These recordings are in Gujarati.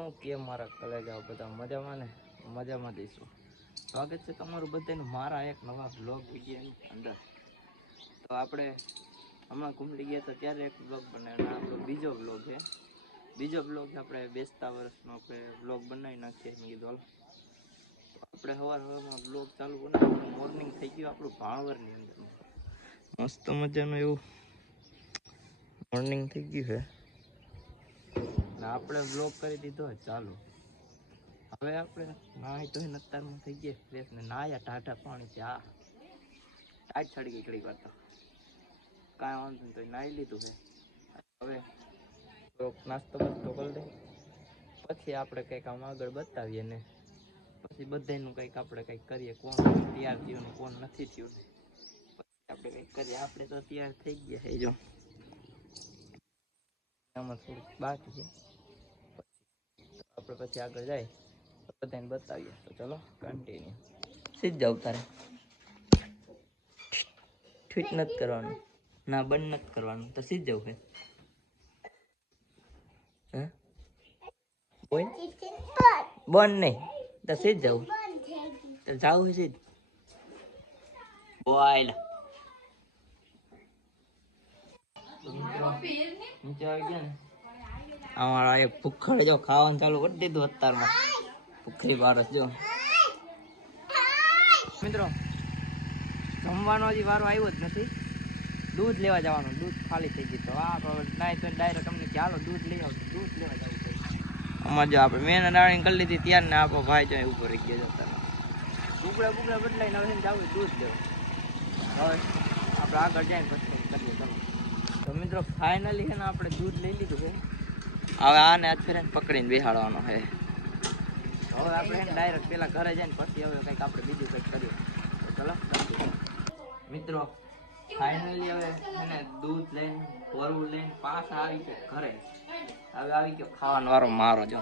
શું કે મારા કલેજાઓ બધા મજામાં ને? મજામાં દઈશું સ્વાગત છે તમારું બધાને મારા એક નવા બ્લોગ વિડીયોની અંદર. તો આપણે હમણાં કુંભળી ગયા હતા ત્યારે એક બ્લોગ બનાવ્યો આપણો બીજો બ્લોગ છે. બીજો બ્લોગ આપણે બેસતા વર્ષનો આપણે બ્લોગ બનાવી નાખીએ મેં કીધું. તો આપણે સવાર સવારમાં બ્લોગ ચાલુ બનાવ્યો મોર્નિંગ થઈ ગયું આપણું ભાણવરની અંદર. મસ્ત મજાનું એવું મોર્નિંગ થઈ ગયું છે. આપણે બ્લોક કરી દીધો ચાલો. હવે આપણે નાહી તો અત્યારમાં થઈ ગયા ફ્રેશ ને નાયા ટાટા પાણી છે, આ. ટાઈટ છડી ગઈ ઘડી વાર કાંઈ વાંધો નહીં, તો નાહી લીધું છે. હવે નાસ્તો બસ્તો કરી દે પછી આપણે કંઈક આમ આગળ બતાવીએ ને. પછી બધાનું કંઈક આપણે કંઈક કરીએ. કોણ તૈયાર થયું ને કોણ નથી થયું આપણે કંઈક કરીએ. આપણે તો તૈયાર થઈ ગયા છે, જો. આમાં થોડુંક બાકી છે. આપણે પછી આગળ જાય. તો બધાને બતાવીએ. તો ચલો કન્ટિન્યુ સીધ જાવ તારે. ટ્વીટ નથી કરવાનું. ના, બંધ નથી કરવાનું. તો સીધ જવું હે? બોલ. નહીં. તો સીધ જવું. તો જાવું છે સીધ. બોલ. નીચે આવી ગયા ને. અમારા એક ભૂખડે જો ખાવાનું ચાલુ કરી દીધું અત્યારમાં. ભૂખરી બારસ જો. મિત્રો, જમવાનો હજી વારો આવ્યો જ નથી. દૂધ લેવા જવાનું, દૂધ ખાલી થઈ ગયું તો આ નાઈ તો ડાયરેક્ટ અમને ચાલો દૂધ લઈ આવો, દૂધ લેવા જવું પડે અમાર જો આપણે મેન ડાણી કરી લીધી ત્યાર ને આપણો ભાઈ જો ઉપર રહી ગયો જતા બુગડા બુકડા બદલાઈને હવે જવું દૂધ લેવું. હવે આપણે આગળ જાય પછી કરીએ તો મિત્રો ફાઇનલી છે ને આપણે દૂધ લઈ લીધું છે. હવે આને આજ ફેર પકડીને બેહાડવાનો છે હવે આપણે ડાયરેક્ટ પેલા ઘરે જઈને પછી હવે કંઈક આપણે બીજું કંઈક કરીએ. ચલો મિત્રો ફાઇનલી હવે એને દૂધ લઈને, વરવું લઈને પાછા આવી ગયો ઘરે. હવે આવી ગયો ખાવાનો વારો મારો જો.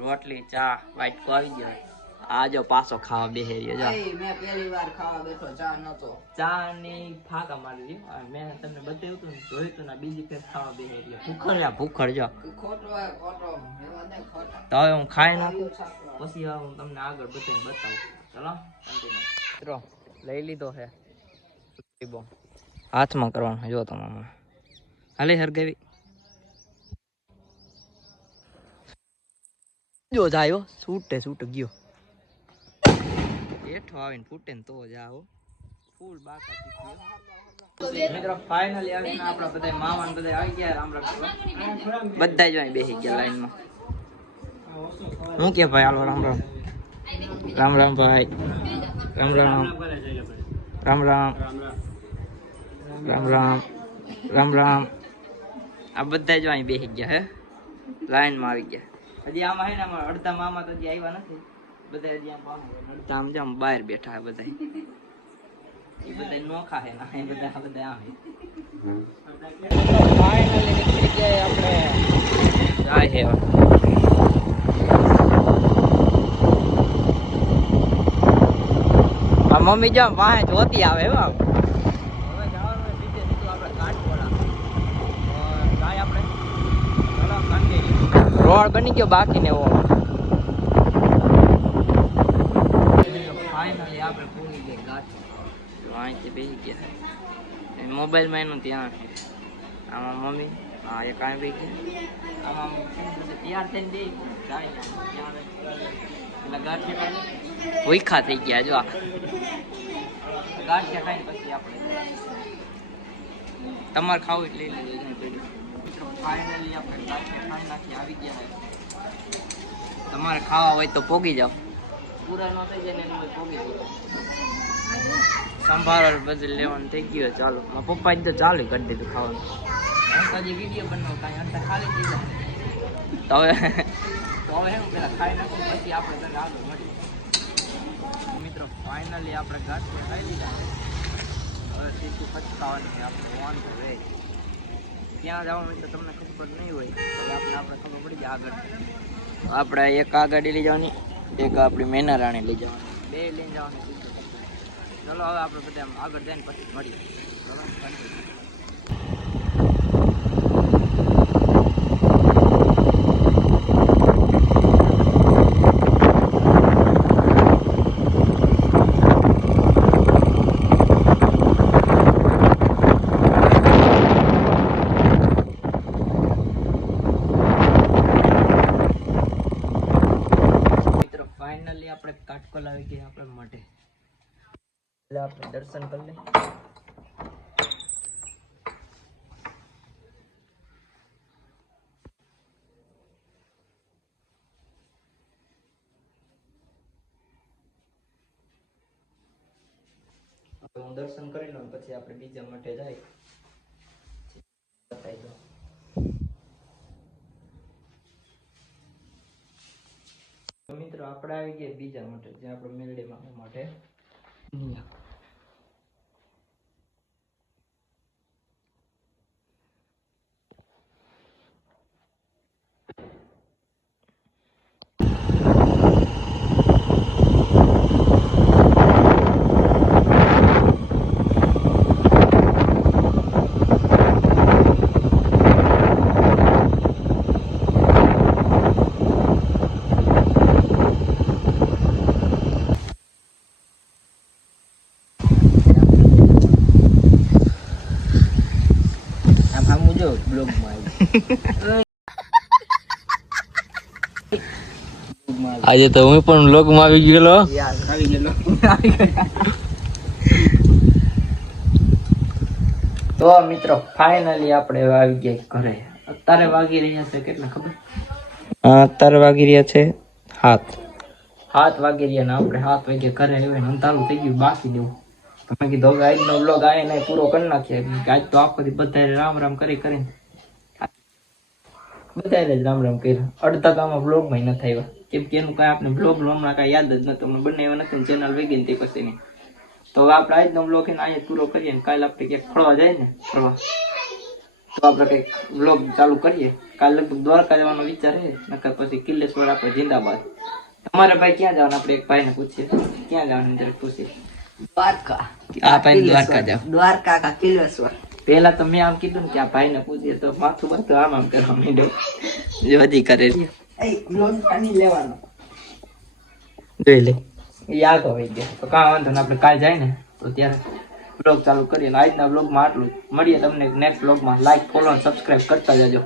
રોટલી, ચા વાઇટ આવી ગયો. આ જો પાછો ખાવા બેહી રહ્યો જો મેં પહેલી વાર ખાવા બેઠો ચા નતો. ચા ની ફાકા મારી દીધી મેં તમને બતાવ્યું હતું જોયું હતું ને બીજી ફેર ખાવા બેહી રહ્યો ભૂખર લ્યા ભૂખર જો. ખોટો ખોટો. એવા દે ખોટા. તો હવે હું ખાઈ નાખું. પછી હું તમને આગળ બતાવીને બતાવું. ચલો મિત્રો લઈ લીધો છે. હાથમાં કરવાનો જો તમે હાલે હરગાવી. જો જાયો છૂટે છૂટ ગયો. હેઠો આવીને ફૂટે ને તો જાઓ ફૂલ બાકા મિત્રો ફાઇનલી આવીને આપણા બધા મામા ને બધા આવી ગયા રામ રામ બધા જ અહીં બેસી ગયા લાઈનમાં. હું કે ભાઈ હાલો રામ રામ. રામ રામ ભાઈ. રામ રામ. રામ રામ. રામ રામ. રામ રામ. આ બધા જ અહીં બેસી ગયા હે? લાઈનમાં આવી ગયા. હજી આમાં હે ને અમારા અડધા મામા તો હજી આવ્યા નથી. આમ જામ બહાર બેઠા બધા એ બધા નોખા હે ના એ બધા બધા આમ ફાઇનલી નીકળી ગયા આપણે. જાય હે આ મમ્મી જો વાહે જોતી આવે એવા આમ. હવે જવાનું છે સીધું આપણે. તો જાય આપણે. રોડ બની ગયો બાકી ને એવો ફાઇનલી આપણે પૂરી ગઈ ગાંઠ અહીંથી બેસી ગયા મોબાઈલમાં એનું છે. આમાં મમ્મી હા એ કાંઈ બે ગયા આમાં તૈયાર થઈને બે એટલે ગાંઠિયા ભૂખા થઈ ગયા જો ગાંઠિયા ખાઈને પછી આપણે તમારે ખાવું એટલે ફાઇનલી આપણે ખાઈ નાખી આવી ગયા તમારે ખાવા હોય તો પોગી જાઓ. પૂરા ન થઈ જાય પોગી જાઓ. સંભાળ બધું લેવાનું થઈ ગયું ચાલો મારા પપ્પાએ તો ચાલુ કરી દીધું ખાવાનું. તો વીડિયો બનાવ કાંઈ અંતર ખાલી થઈ જાય. હવે તો હવે હું પેલા ખાઈ નાખું પછી આપણે તને આગળ મળીએ મિત્રો ફાઇનલી આપણે ગાંઠિયા ખાઈ લીધા. હવે સીધું પચકાવાની છે આપણે વાંધો રહે ત્યાં જવાનું હોય તો તમને ખબર નહીં હોય આપણે આપણે ખબર પડી જાય આગળ. આપણે એક આ ગાડી લઈ જવાની એક આપણી મેના રાણી લઈ જવાની. બે લઈને જવાની. ચલો, હવે આપણે બધા આગળ જઈને પછી મળીએ. ચલો ફાઇનલી આપણે કાટકો લાવી ગયા આપણા માટે. એટલે આપણે દર્શન કરી લઈએ. હું દર્શન કરી લઉં પછી આપણે બીજા માટે જાય. બતાવી દઉં. મિત્રો, આપણે આવી ગયા બીજા માટે, જે આપણે મેલડી માં માટે. અહીંયા. આમ આમ જો બ્લોગમાં આજે તો હું પણ વ્લોગમાં આવી ગયેલો. આવી ગયેલો. તો મિત્રો ફાઇનલી આપણે આવી ગયા ઘરે. અત્યારે વાગી રહ્યા છે કેટલા ખબર? અત્યારે વાગી રહ્યા છે હાથ હાથ વાગી રહ્યા ને આપણે હાથ વાગે ઘરે આવ્યા અંધારું થઈ ગયું બાકી દેવું. તમે કીધું આજનો બ્લોગ આવીને પૂરો કરી નાખીએ. આજ તો આખો બધા રામ રામ કરી કરીને બધાએ જ રામ રામ કર્યા. અડધા તો આમાં બ્લોગમાં નથી આવ્યા. કેમ કે એનું કાંઈ આપણે બ્લોગ હમણાં કાંઈ યાદ જ નતું હમણાં બંને એવા નથી ચેનલ વેગી ને તે પછીની. તો હવે આપણે આજનો બ્લોગ એને અહીંયા પૂરો કરીએ ને કાલે આપણે ક્યાંક ફરવા જાય ને ફરવા. તો આપણે કંઈક બ્લોગ ચાલુ કરીએ. કાલે લગભગ દ્વારકા જવાનો વિચાર છે. નકર પછી કિલ્લેશ્વર આપણે જિંદાબાદ. તમારે ભાઈ ક્યાં જવાનું? આપણે એક ભાઈને પૂછીએ. ક્યાં જવાનું? જરાક પૂછીએ. દ્વારકા. આ ભાઈ દ્વારકા જાવ દ્વારકા કા કિલ્લેશ્વર? પેલા તો મેં આમ કીધું ને કે આ ભાઈને પૂછીએ તો માથું બાથું આમ આમ કરવા માંડ્યો. જો હજી કરે લેવાનો. જોઈ લે. યાદ હોય ગયા તો કાં વાંધો ને આપણે કાલ જાય ને તો ત્યારે બ્લોગ ચાલુ કરીએ. આજના બ્લોગમાં આટલું જ. મળીએ તમને નેક્સ્ટ બ્લોગમાં લાઈક ફોલો અને સબસ્ક્રાઇબ કરતા જજો.